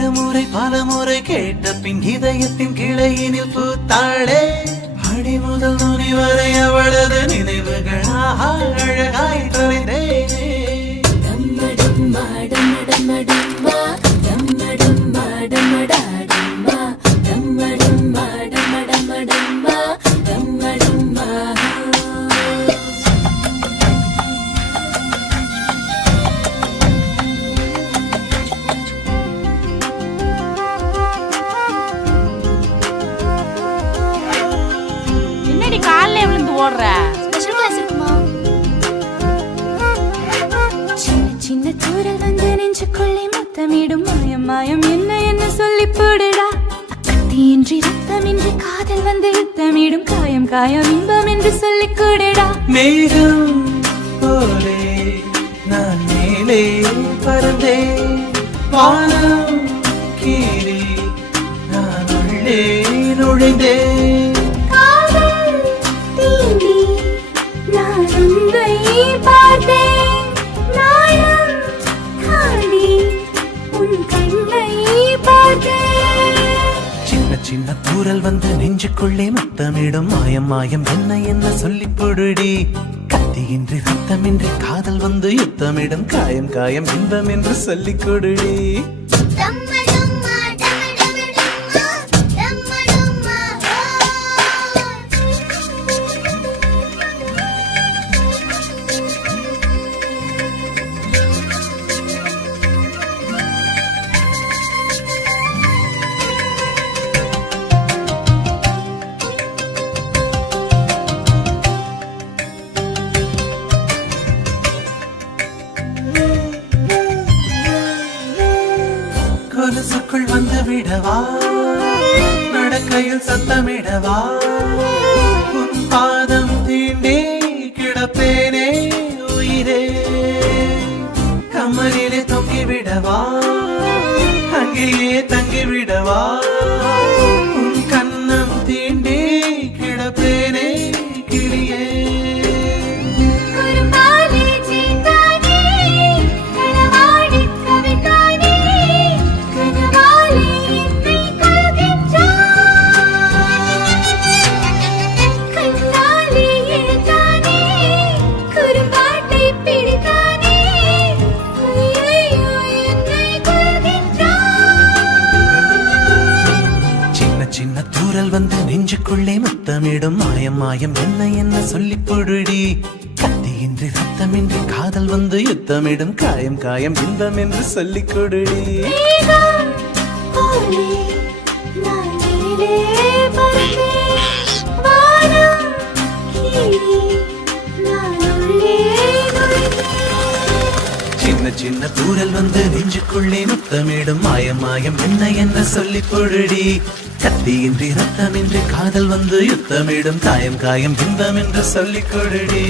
இருமுறை பலமுறை கேட்ட பின் இதயத்தின் கிளையினில் பூத்தாளே அடி முதல் நுனி வரை அவளது நினைவுகள் அழகாய் தொலைந்தேனே காலைல விழுந்து ஓடுற ஸ்பெஷல் கிளாஸ் இருக்குமா? சின்ன தூரல் வந்து நெஞ்சுக்குள்ளே முத்தமிடும் மாயம் மாயம் என்ன என்ன சொல்லி போடுடா கத்தியின்றி ரத்தமின்றி காதல் வந்து யுத்தமிடும் காயம் காயம் இன்பம் என்று சொல்லி கூடுடா மேகம் போலே நான் மேலே பறந்தே வானம் கீழே நான் உள்ளே நுழைந்தேன் சின்ன தூரல் வந்து நெஞ்சுக்குள்ளே முத்தமிடும் மாயம் மாயம் என்ன என்ன சொல்லி பொடுடி கத்தியின்றி ரத்தமின்றி காதல் வந்து யுத்தமிடும் காயம் காயம் இன்பம் என்று சொல்லி கொடுடி கொலுசுக்குள் வந்து விடவா நடக்கையில் சத்தமிடவா உன் பாதம் தீண்டே கிடப்பேனே உயிரே கமலிலே தொங்கி விடவா அங்கேயே தங்கி விடவா உன் கண்ணம் தீண்டே கிடப்பேனே கிளியே சின்ன தூரல் வந்து நெஞ்சுக்குள்ளே முத்தமிடும் மாயம் மாயம் என்ன என்ன சொல்லி பொடுடி கத்தியின்றி ரத்தமின்றி காதல் வந்து யுத்தமிடும் காயம் காயம் இன்பம் என்று சொல்லி கொடுடி சின்ன தூரல் வந்து நெஞ்சுக்குள்ளே முத்தமிடும் மாயம் மாயம் என்ன என்ன சொல்லி பொடுடி கத்தியின்றி ரத்தமின்றி காதல் வந்து யுத்தமிடும் காயம் காயம் இன்பம் என்று சொல்லி கொடுடி